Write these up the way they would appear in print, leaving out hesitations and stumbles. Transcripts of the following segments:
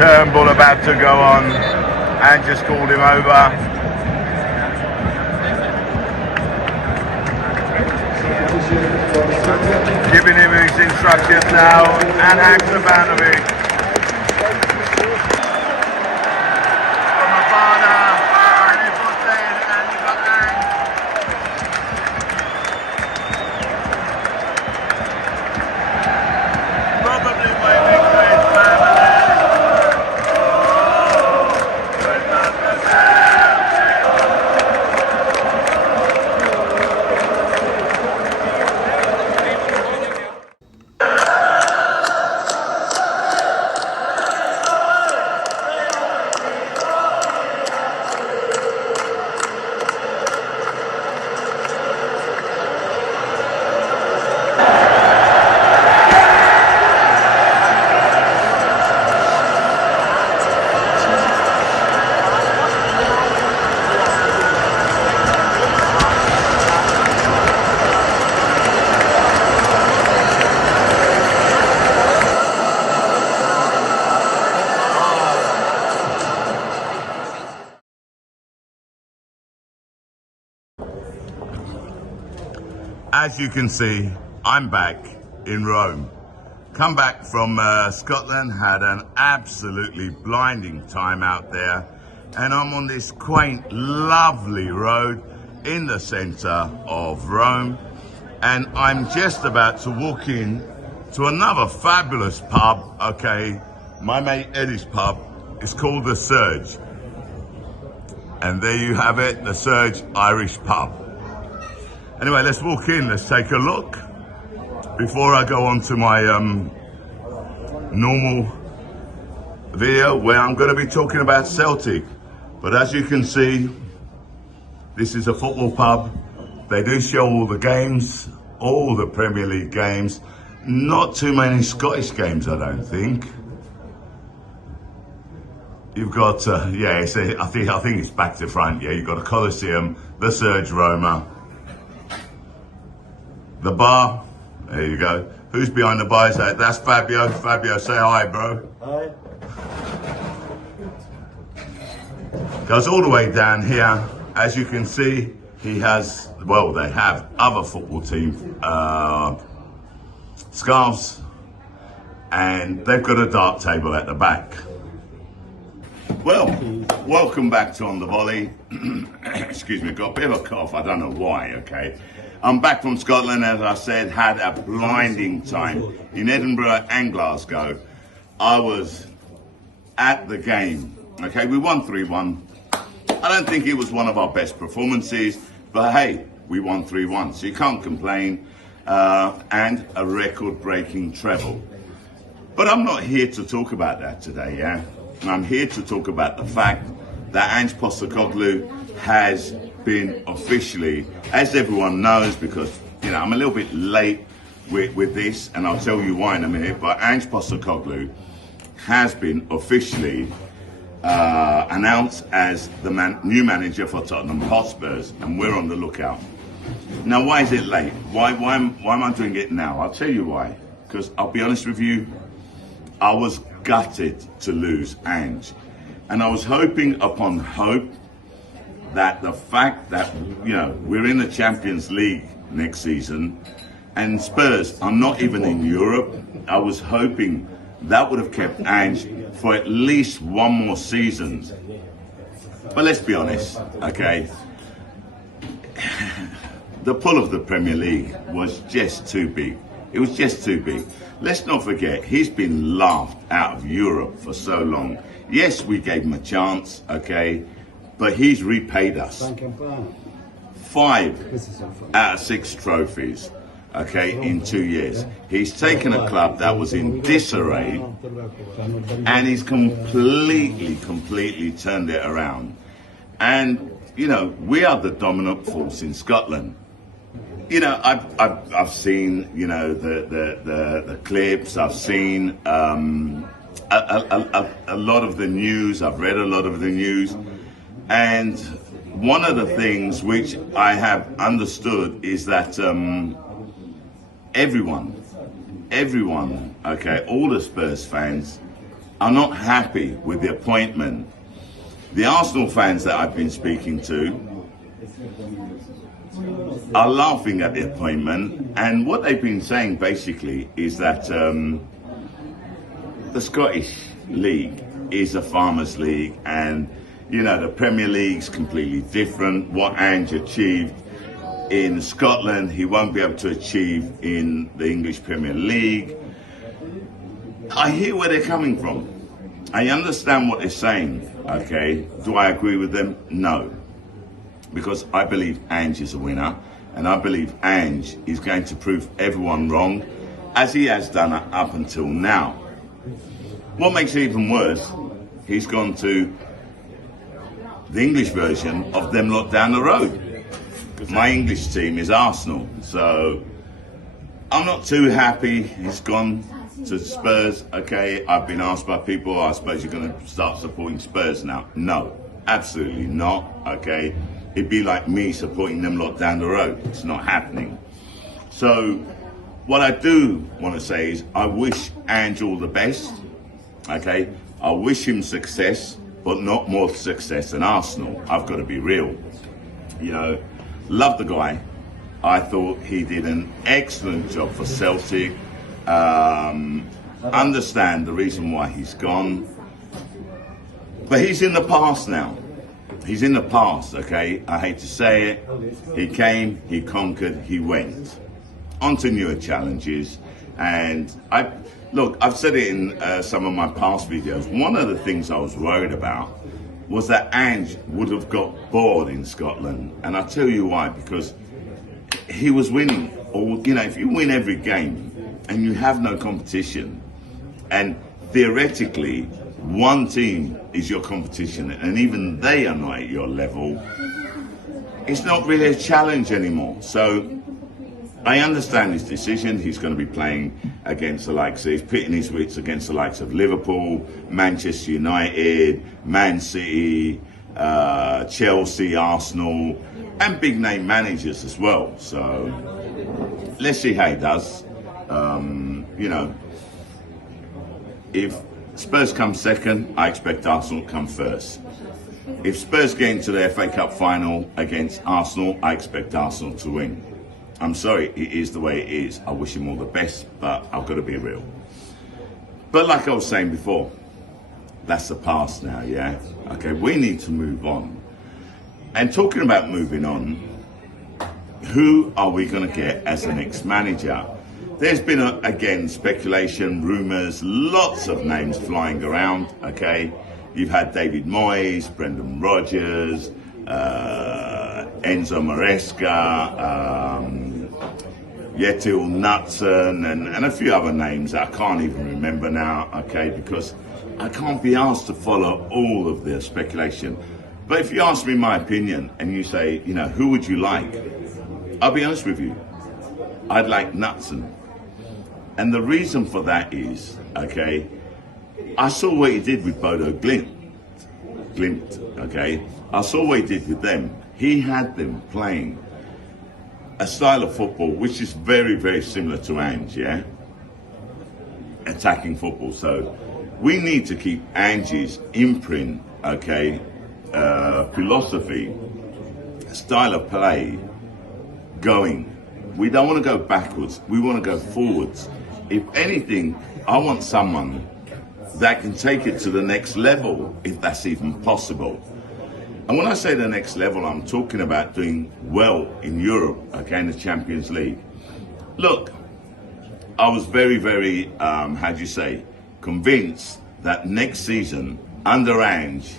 Turnbull about to go on. Ange just called him over. Giving him his instructions now, and Aktabanovic. From Abana, and you've got Ben, and you've got Ange. Probably waiting for his family. As you can see, I'm back in Rome. Come back from Scotland, had an absolutely blinding time out there, and I'm on this quaint, lovely road in the centre of Rome, and I'm just about to walk in to another fabulous pub, okay, my mate Eddie's pub. It's called The Surge, and there you have it, The Surge Irish Pub. Anyway, let's walk in, let's take a look before I go on to my normal video where I'm going to be talking about Celtic. But as you can see, this is a football pub. They do show all the games, all the Premier League games. Not too many Scottish games, I don't think. You've got, I think it's back to front. Yeah, you've got a Coliseum, the Surge Roma. The bar, there you go. Who's behind the bar? That's Fabio. Fabio, say hi, bro. Hi. Goes all the way down here. As you can see, he has, well, they have other football team scarves, and they've got a dart table at the back. Well, welcome back to On The Volley. Excuse me, got a bit of a cough, I don't know why, okay. I'm back from Scotland, as I said, had a blinding time in Edinburgh and Glasgow. I was at the game, okay, we won 3-1. I don't think it was one of our best performances, but hey, we won 3-1, so you can't complain, and a record-breaking treble. But I'm not here to talk about that today, yeah? I'm here to talk about the fact that Ange Postecoglou has been officially, as everyone knows, because you know I'm a little bit late with this, and I'll tell you why in a minute. But Ange Postecoglou has been officially announced as the new manager for Tottenham Hotspurs, and we're on the lookout. Now, why is it late? Why am I doing it now? I'll tell you why. Because I'll be honest with you, I was gutted to lose Ange, and I was hoping upon hope that the fact that, you know, we're in the Champions League next season and Spurs are not even in Europe, I was hoping that would have kept Ange for at least one more season. But let's be honest, okay? The pull of the Premier League was just too big. It was just too big. Let's not forget, he's been laughed out of Europe for so long. Yes, we gave him a chance, okay? But he's repaid us 5 out of 6 trophies, okay, in 2 years. He's taken a club that was in disarray and he's completely turned it around. And, you know, we are the dominant force in Scotland. You know, I've seen, you know, the clips, I've seen a lot of the news, I've read a lot of the news. And one of the things which I have understood is that everyone, okay, all the Spurs fans are not happy with the appointment. The Arsenal fans that I've been speaking to are laughing at the appointment, and what they've been saying basically is that the Scottish League is a farmers' league, and you know, the Premier League's completely different. What Ange achieved in Scotland, he won't be able to achieve in the English Premier League. I hear where they're coming from. I understand what they're saying, okay? Do I agree with them? No. Because I believe Ange is a winner, and I believe Ange is going to prove everyone wrong, as he has done up until now. What makes it even worse, he's gone to the English version of them lot down the road. My English team is Arsenal, so I'm not too happy he's gone to Spurs. Okay, I've been asked by people, I suppose you're going to start supporting Spurs now. No, absolutely not, okay? It'd be like me supporting them lot down the road. It's not happening. So what I do want to say is I wish Ange all the best, okay? I wish him success, but not more success than Arsenal. I've got to be real. You know, love the guy. I thought he did an excellent job for Celtic. Understand the reason why he's gone. But he's in the past now. He's in the past, okay? I hate to say it. He came, he conquered, he went. On to newer challenges. And I've said it in some of my past videos. One of the things I was worried about was that Ange would have got bored in Scotland. And I'll tell you why, because he was winning. Or, you know, if you win every game and you have no competition, and theoretically one team is your competition and even they are not at your level, it's not really a challenge anymore. So I understand his decision. He's going to be playing against the likes of, he's pitting his wits against the likes of Liverpool, Manchester United, Man City, Chelsea, Arsenal, and big name managers as well. So let's see how he does. You know, if Spurs come second, I expect Arsenal to come first. If Spurs get into the FA Cup final against Arsenal, I expect Arsenal to win. I'm sorry, it is the way it is. I wish him all the best, but I've got to be real. But like I was saying before, that's the past now, yeah? Okay, we need to move on. And talking about moving on, who are we going to get as the next manager? There's been, again, speculation, rumours, lots of names flying around, okay? You've had David Moyes, Brendan Rodgers, Enzo Maresca, Yetil Knutson, and a few other names that I can't even remember now, okay, because I can't be asked to follow all of the speculation. But if you ask me my opinion and you say, you know, who would you like? I'll be honest with you, I'd like Knutson. And the reason for that is, okay, I saw what he did with Bodo Glimt, okay? I saw what he did with them. He had them playing a style of football which is very, very similar to Ange, yeah? Attacking football. So we need to keep Ange's imprint, okay, philosophy, style of play going. We don't want to go backwards. We want to go forwards. If anything, I want someone that can take it to the next level, if that's even possible. And when I say the next level, I'm talking about doing well in Europe, okay, in the Champions League. Look, I was very, very, convinced that next season, under Ange,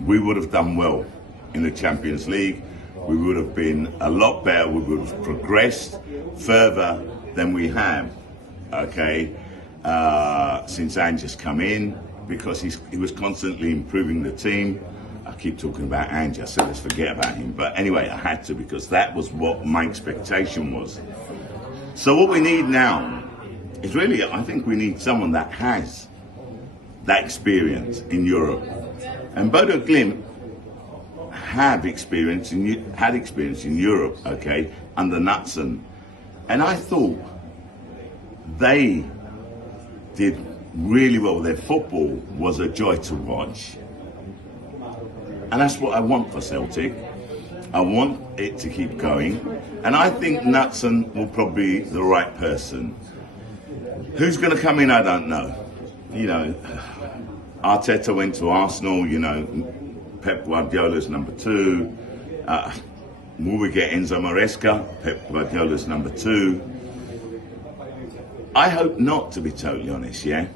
we would have done well in the Champions League. We would have been a lot better. We would have progressed further than we have, okay, since Ange has come in, because he was constantly improving the team. I keep talking about Ange. I said let's forget about him, but anyway, I had to, because that was what my expectation was. So what we need now is really, I think we need someone that has that experience in Europe. And Bodo Glimt had experience in Europe, okay, under Knutson. And I thought they did really well. Their football was a joy to watch. And that's what I want for Celtic. I want it to keep going. And I think Knutson will probably be the right person. Who's going to come in, I don't know. You know, Arteta went to Arsenal, you know, Pep Guardiola's number 2. Will we get Enzo Maresca? Pep Guardiola's number 2. I hope not, to be totally honest, yeah?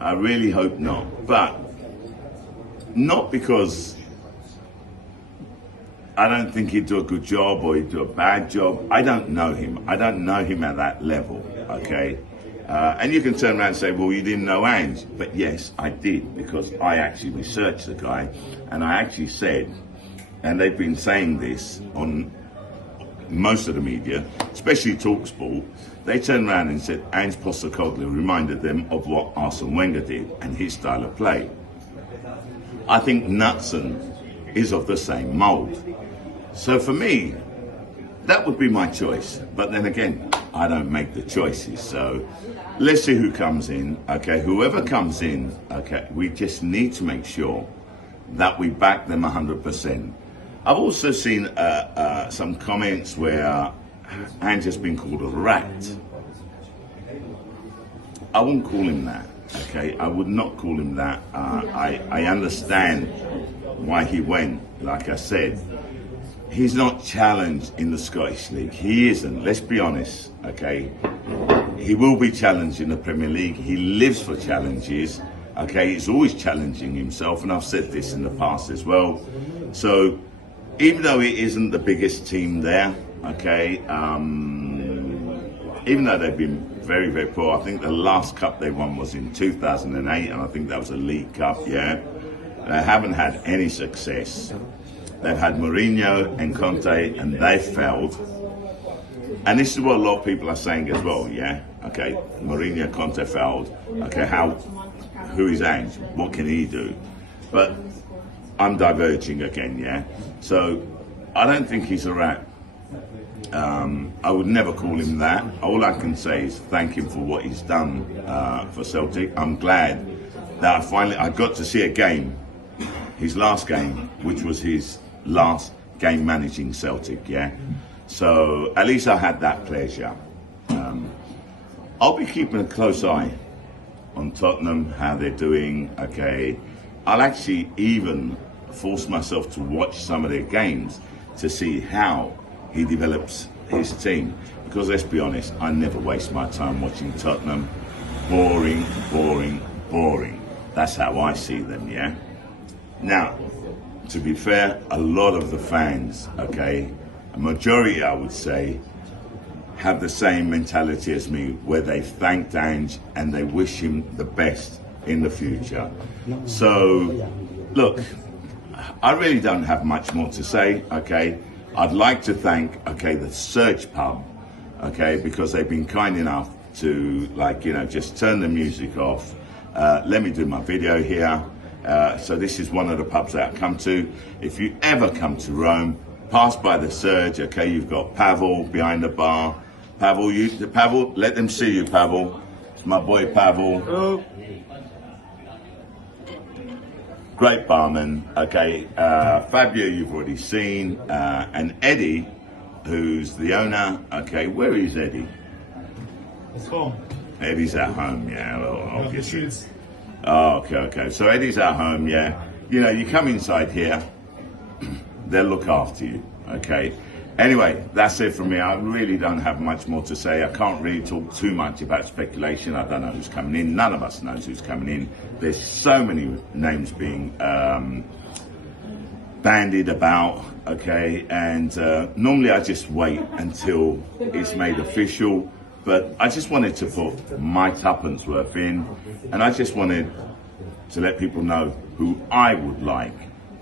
I really hope not. But not because I don't think he'd do a good job or he'd do a bad job. I don't know him. I don't know him at that level, okay? And you can turn around and say, well, you didn't know Ange. But yes, I did, because I actually researched the guy. And I actually said, and they've been saying this on most of the media, especially TalkSport, they turned around and said Ange Postecoglou reminded them of what Arsene Wenger did and his style of play. I think Knutson is of the same mould. So for me, that would be my choice. But then again, I don't make the choices. So let's see who comes in. Okay, whoever comes in, okay, we just need to make sure that we back them 100%. I've also seen some comments where Ange has been called a rat. I wouldn't call him that, okay? I would not call him that. I understand why he went, like I said. He's not challenged in the Scottish League. He isn't, let's be honest, okay? He will be challenged in the Premier League. He lives for challenges, okay? He's always challenging himself, and I've said this in the past as well. So, even though it isn't the biggest team there, okay, even though they've been very, very poor, I think the last cup they won was in 2008, and I think that was a League Cup, yeah. They haven't had any success. They've had Mourinho and Conte, and they failed. And this is what a lot of people are saying as well, yeah. Okay, Mourinho, Conte failed. Okay, who is Ange? What can he do? But I'm diverging again, yeah. So I don't think he's a rat. I would never call him that. All I can say is thank him for what he's done for Celtic. I'm glad that I got to see a game, his last game, which was his last game managing Celtic, yeah. So at least I had that pleasure. I'll be keeping a close eye on Tottenham, how they're doing, okay. I'll actually even force myself to watch some of their games to see how he develops his team. Because let's be honest, I never waste my time watching Tottenham. Boring, boring, boring. That's how I see them, yeah? Now, to be fair, a lot of the fans, okay, a majority I would say, have the same mentality as me, where they thanked Ange and they wish him the best in the future. So, look, I really don't have much more to say, okay? I'd like to thank, okay, the Surge Pub, okay, because they've been kind enough to, like, you know, just turn the music off. Let me do my video here. So this is one of the pubs that I come to. If you ever come to Rome, pass by the Surge, okay? You've got Pavel behind the bar. Pavel, let them see you, Pavel. It's my boy Pavel. Hello. Great barman, okay. Fabio, you've already seen. And Eddie, who's the owner, okay. Where is Eddie? It's home. Eddie's at home, yeah, well, obviously. Oh, okay. So Eddie's at home, yeah. You know, you come inside here, they'll look after you, okay. Anyway, that's it from me. I really don't have much more to say. I can't really talk too much about speculation. I don't know who's coming in. None of us knows who's coming in. There's so many names being bandied about, okay? And normally I just wait until it's made official. But I just wanted to put my tuppence worth in. And I just wanted to let people know who I would like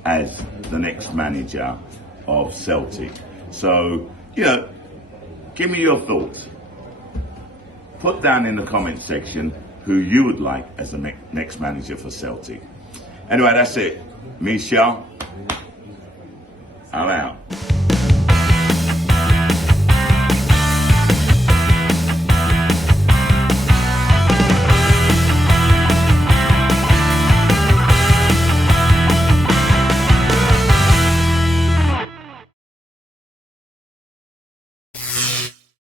as the next manager of Celtic. So, you know, give me your thoughts. Put down in the comment section who you would like as the next manager for Celtic. Anyway, that's it. Me, Shah.